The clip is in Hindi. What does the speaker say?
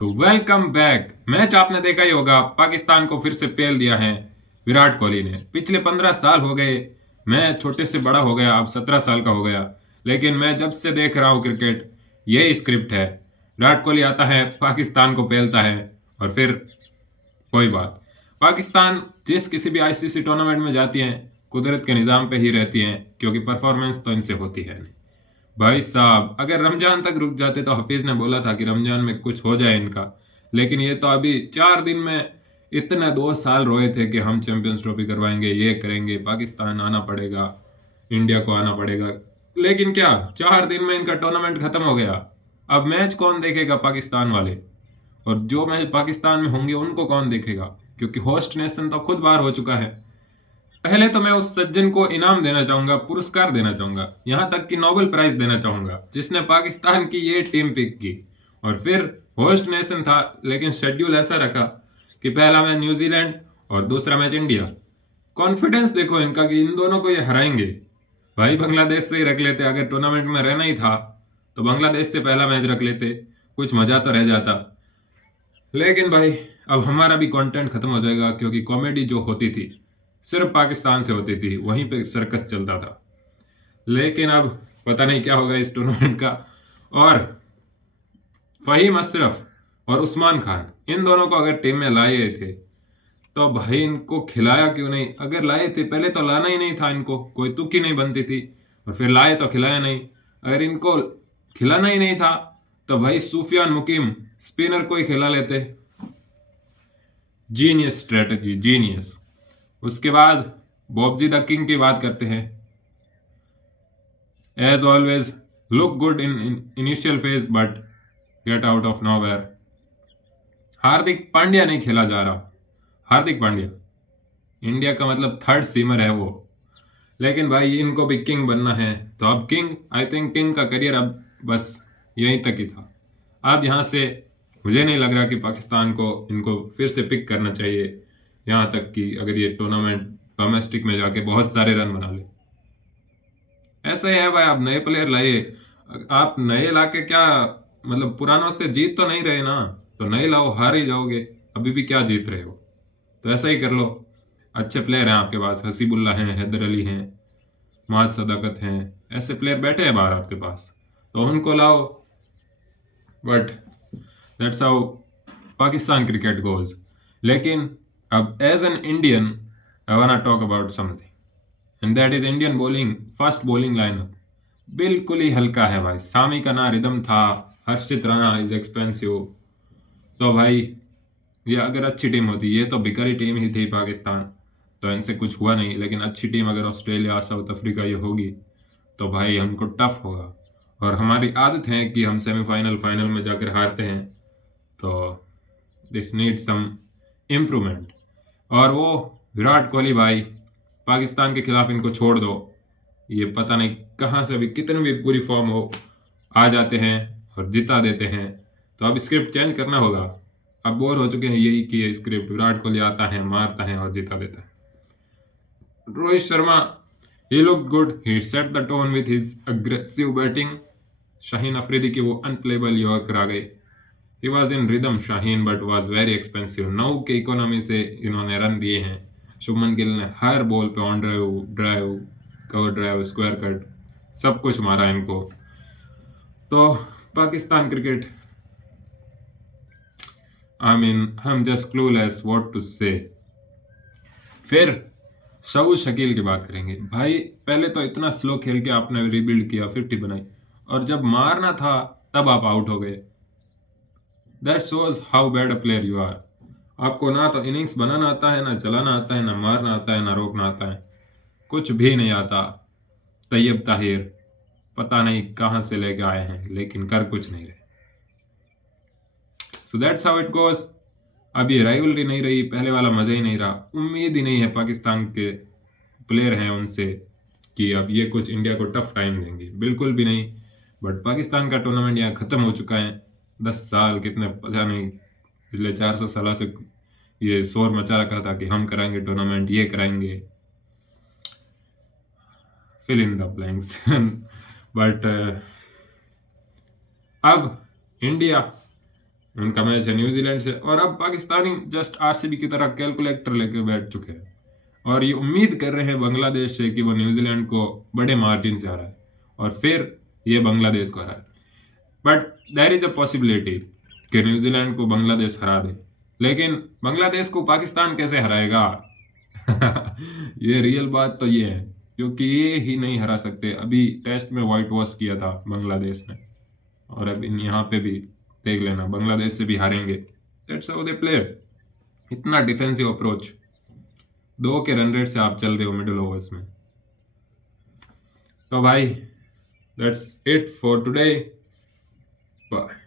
तो वेलकम बैक। मैच आपने देखा ही होगा, पाकिस्तान को फिर से पेल दिया है विराट कोहली ने। पिछले 15 साल हो गए, मैं छोटे से बड़ा हो गया, अब 17 साल का हो गया, लेकिन मैं जब से देख रहा हूँ क्रिकेट, यही स्क्रिप्ट है। विराट कोहली आता है, पाकिस्तान को पेलता है, और फिर कोई बात। पाकिस्तान जिस किसी भी आईसीसी टूर्नामेंट में जाती है, कुदरत के निज़ाम पे ही रहती है, क्योंकि परफॉर्मेंस तो इनसे होती है नहीं। भाई साहब, अगर रमजान तक रुक जाते तो हफीज ने बोला था कि रमजान में कुछ हो जाए इनका, लेकिन ये तो अभी 4 दिन में इतने 2 साल रोए थे कि हम चैंपियंस ट्रॉफी करवाएंगे, ये करेंगे, पाकिस्तान आना पड़ेगा, इंडिया को आना पड़ेगा। लेकिन क्या, 4 दिन में इनका टूर्नामेंट खत्म हो गया। अब मैच कौन देखेगा? पाकिस्तान वाले। और जो मैच पाकिस्तान में होंगे उनको कौन देखेगा? क्योंकि होस्ट नेशन तो खुद बाहर हो चुका है। पहले तो मैं उस सज्जन को इनाम देना चाहूंगा, पुरस्कार देना चाहूंगा, यहां तक कि नोबेल प्राइज देना चाहूंगा, जिसने पाकिस्तान की ये टीम पिक की। और फिर होस्ट नेशन था, लेकिन शेड्यूल ऐसा रखा कि पहला मैच न्यूजीलैंड और दूसरा मैच इंडिया। कॉन्फिडेंस देखो इनका कि इन दोनों को ये हराएंगे। भाई, बांग्लादेश से ही रख लेते, अगर टूर्नामेंट में रहना ही था तो बांग्लादेश से पहला मैच रख लेते, कुछ मजा तो रह जाता। लेकिन भाई, अब हमारा भी कंटेंट खत्म हो जाएगा, क्योंकि कॉमेडी जो होती थी सिर्फ पाकिस्तान से होती थी, वहीं पे सर्कस चलता था। लेकिन अब पता नहीं क्या होगा इस टूर्नामेंट का। और फहीम अशरफ और उस्मान खान, इन दोनों को अगर टीम में लाए थे तो भाई इनको खिलाया क्यों नहीं? अगर लाए थे पहले तो लाना ही नहीं था इनको, कोई तुक ही नहीं बनती थी। और फिर लाए तो खिलाया नहीं। अगर इनको खिलाना ही नहीं था तो भाई सूफियान मुकीम स्पिनर को ही खिला लेते। Genius strategy, genius. उसके बाद बॉब्जी द किंग की बात करते हैं। As always look good in initial phase but get out of nowhere. Hardik Pandya नहीं खेला जा रहा। हार्दिक पांड्या इंडिया का मतलब थर्ड सीमर है वो। लेकिन भाई, इनको भी किंग बनना है, तो अब किंग, आई थिंक किंग का करियर अब बस यहीं तक ही था। अब यहाँ से मुझे नहीं लग रहा कि पाकिस्तान को इनको फिर से पिक करना चाहिए, यहाँ तक कि अगर ये टूर्नामेंट डोमेस्टिक में जाके बहुत सारे रन बना ले। ऐसा ही है भाई, आप नए प्लेयर लाए, आप नए लाके क्या मतलब, पुरानों से जीत तो नहीं रहे ना, तो नए लाओ, हार ही जाओगे। अभी भी क्या जीत रहे हो? तो ऐसा ही कर लो। अच्छे प्लेयर हैं आपके पास, हसीबुल्ला हैं, हैदर अली हैं, माज सदाकत हैं, ऐसे प्लेयर बैठे हैं बाहर आपके पास, तो उनको लाओ। But that's how Pakistan cricket goes. लेकिन अब as an Indian, I want talk about something, and that is Indian bowling. Fast bowling lineup बिल्कुल ही हल्का है भाई। सामी का ना रिदम था, हर्षित राणा इज एक्सपेंसिव। तो भाई, ये अगर अच्छी टीम होती, ये तो बिकारी टीम ही थी पाकिस्तान, तो इनसे कुछ हुआ नहीं। लेकिन अच्छी टीम अगर ऑस्ट्रेलिया, साउथ अफ्रीका ये होगी तो भाई हमको टफ होगा। और हमारी आदत है कि हम सेमीफाइनल, फाइनल में जाकर हारते हैं, तो दिस नीड सम इम्प्रूवमेंट। और वो विराट कोहली भाई, पाकिस्तान के खिलाफ इनको छोड़ दो, ये पता नहीं कहाँ से भी कितने भी पूरी फॉर्म हो, आ जाते हैं और जिता देते हैं। तो अब स्क्रिप्ट चेंज करना होगा। अब बोर हो चुके हैं यही कि ये स्क्रिप्ट, विराट कोहली आता है, मारता है और जिता देता है। Rohit Sharma, he looked good, he set the tone with his aggressive batting। Shaheen Afridi की वो अनप्लेबल यॉर्कर आ गई। He was in rhythm Shaheen, but was very expensive. 9 के इकोनॉमी से इन्होंने रन दिए हैं। शुभमन गिल ने हर बॉल पे on drive, drive, cover drive, square cut, सब कुछ मारा इनको। तो Pakistan cricket, I mean I am just clueless what to say. फिर शऊद शकील की बात करेंगे। भाई, पहले तो इतना स्लो खेल के आपने रिबिल्ड किया, 50 बनाई, और जब मारना था तब आप आउट हो गए। That shows how bad a player you are. आपको ना तो इनिंग्स बनाना आता है, ना चलाना आता है, ना मारना आता है, ना रोकना आता है, कुछ भी नहीं आता। तैयब ताहिर पता नहीं कहाँ से लेके आए हैं, लेकिन कर कुछ नहीं रहे। So that's how it goes. अब ये राइवलरी नहीं रही, पहले वाला मजा ही नहीं रहा। उम्मीद ही नहीं है पाकिस्तान के प्लेयर हैं उनसे कि अब ये कुछ इंडिया को टफ टाइम देंगे, बिल्कुल भी नहीं। बट पाकिस्तान का टूर्नामेंट यहाँ खत्म हो चुका है। 10 साल कितने पता नहीं, पिछले 400 साल से ये शोर मचा रखा था कि हम कराएंगे टूर्नामेंट, ये कराएंगे, fill in the blanks. But अब इंडिया उनका मैच है न्यूजीलैंड से, और अब पाकिस्तानी जस्ट आरसीबी की तरह कैलकुलेटर लेके बैठ चुके हैं और ये उम्मीद कर रहे हैं बांग्लादेश से कि वो न्यूजीलैंड को बड़े मार्जिन से हराए और फिर ये बांग्लादेश को हराए। But there is a possibility कि न्यूजीलैंड को बांग्लादेश हरा दे, लेकिन बांग्लादेश को पाकिस्तान कैसे हराएगा? ये रियल बात तो ये है, क्योंकि ये ही नहीं हरा सकते। अभी टेस्ट में व्हाइट वॉश किया था बांग्लादेश ने, और अब इन यहाँ पे भी देख लेना बांग्लादेश से भी हारेंगे। That's how they play. इतना डिफेंसिव अप्रोच, 2 के रन रेट से आप चल रहे हो मिडिल ओवर्स में। तो भाई that's it for today, bye.